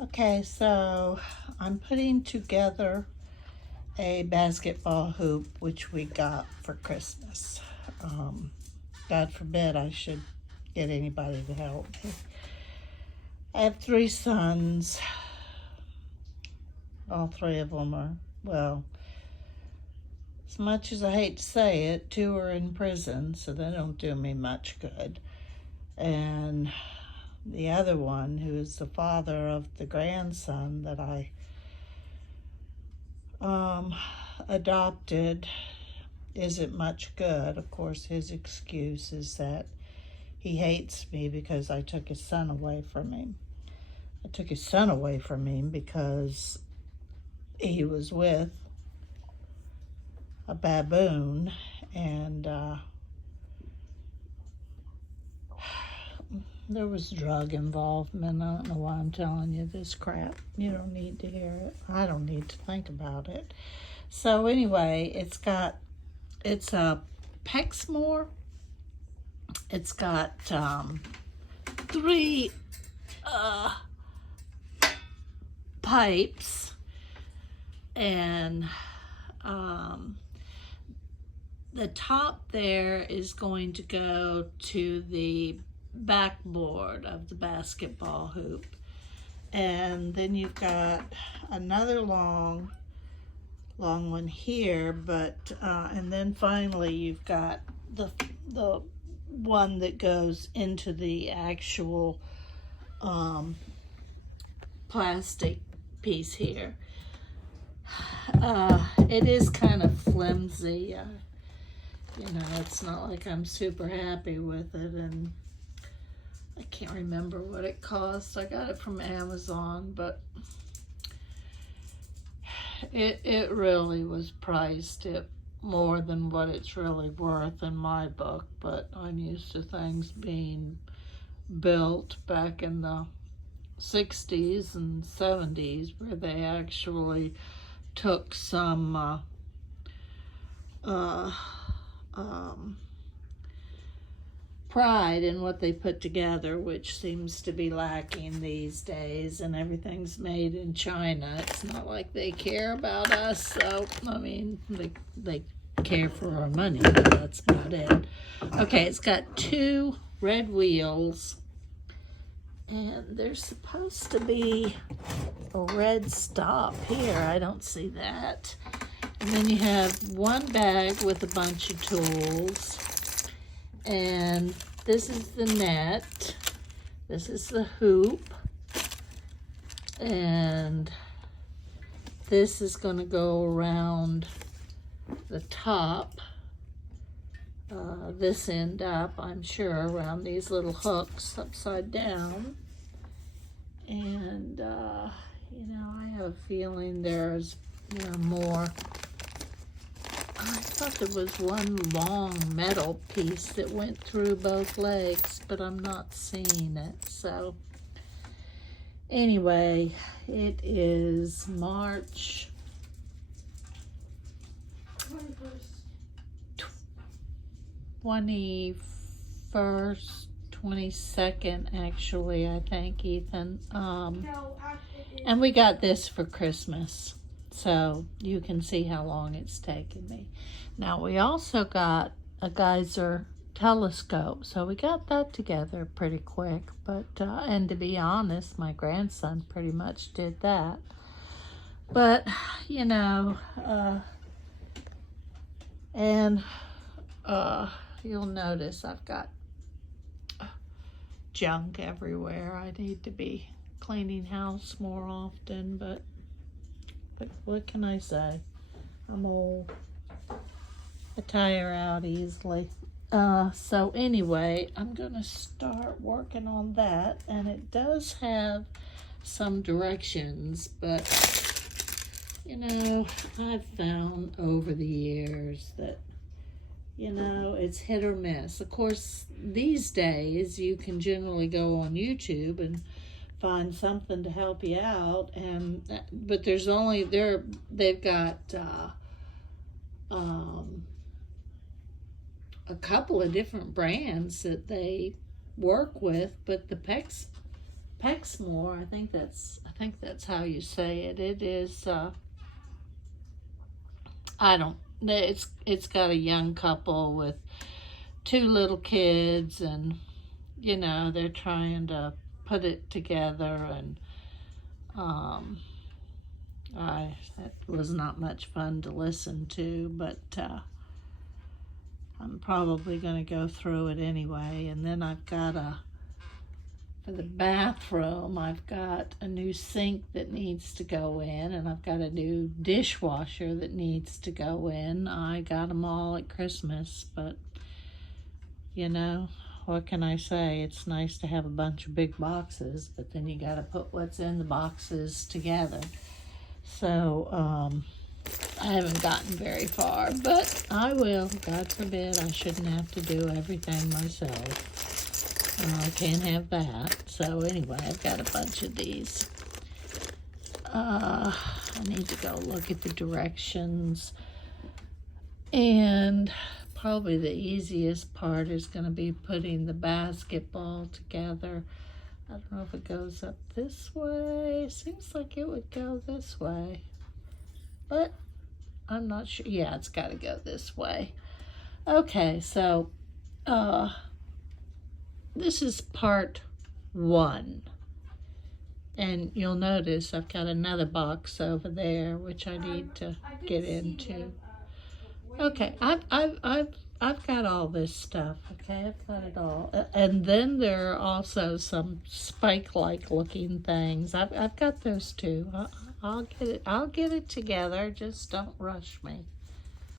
Okay, so I'm putting together a basketball hoop which we got for Christmas. God forbid I should get anybody to help me. I have 3 sons. All 3 of them are, well, as much as I hate to say it, 2 are in prison, so they don't do me much good. And the other one, who is the father of the grandson that I adopted, isn't much good. Of course, his excuse is that he hates me because I took his son away from him. I took his son away from him because he was with a baboon, and there was drug involvement. I don't know why I'm telling you this crap. You don't need to hear it. I don't need to think about it. So anyway, it's a Pexmor. It's got 3 pipes, and the top there is going to go to the backboard of the basketball hoop, and then you've got another long one here, but and then finally you've got the one that goes into the actual plastic piece here. It is kind of flimsy. It's not like I'm super happy with it, and I can't remember what it cost. I got it from Amazon, but it really was priced at more than what it's really worth in my book. But I'm used to things being built back in the 60s and 70s, where they actually took some pride in what they put together, which seems to be lacking these days, and everything's made in China. It's not like they care about us, so I mean, they care for our money, but that's about it. Okay, it's got 2 red wheels, and there's supposed to be a red stop here. I don't see that. And then you have 1 bag with a bunch of tools. And this is the net. This is the hoop. And this is going to go around the top. This end up, I'm sure, around these little hooks upside down. And, I have a feeling there's more. I thought there was 1 long metal piece that went through both legs, but I'm not seeing it. So anyway, it is March 21st, 22nd, actually, I think, Ethan. And we got this for Christmas. So you can see how long it's taken me. Now, we also got a geyser telescope. So we got that together pretty quick. But, and to be honest, my grandson pretty much did that. But, you'll notice I've got junk everywhere. I need to be cleaning house more often, but what can I say? I'm old. I tire out easily. So anyway, I'm gonna start working on that, and it does have some directions, but I've found over the years that it's hit or miss. Of course, these days you can generally go on YouTube and find something to help you out, but they've got a couple of different brands that they work with, but the Pexmor. I think that's how you say it. It is. I don't. It's got a young couple with two little kids, and they're trying to put it together, and it was not much fun to listen to, but I'm probably going to go through it anyway. And then I've got for the bathroom, I've got a new sink that needs to go in, and I've got a new dishwasher that needs to go in. I got them all at Christmas, but what can I say? It's nice to have a bunch of big boxes, but then you got to put what's in the boxes together. So I haven't gotten very far, but I will. God forbid I shouldn't have to do everything myself. I can't have that. So anyway, I've got a bunch of these. I need to go look at the directions. And probably the easiest part is going to be putting the basketball together. I don't know if it goes up this way. Seems like it would go this way, but I'm not sure. Yeah, it's got to go this way. Okay, so this is part 1. And you'll notice I've got another box over there, which I need to get into. Okay, I've got all this stuff. Okay, I've got it all. And then there are also some spike-like looking things. I've got those too. I'll get it together. Just don't rush me.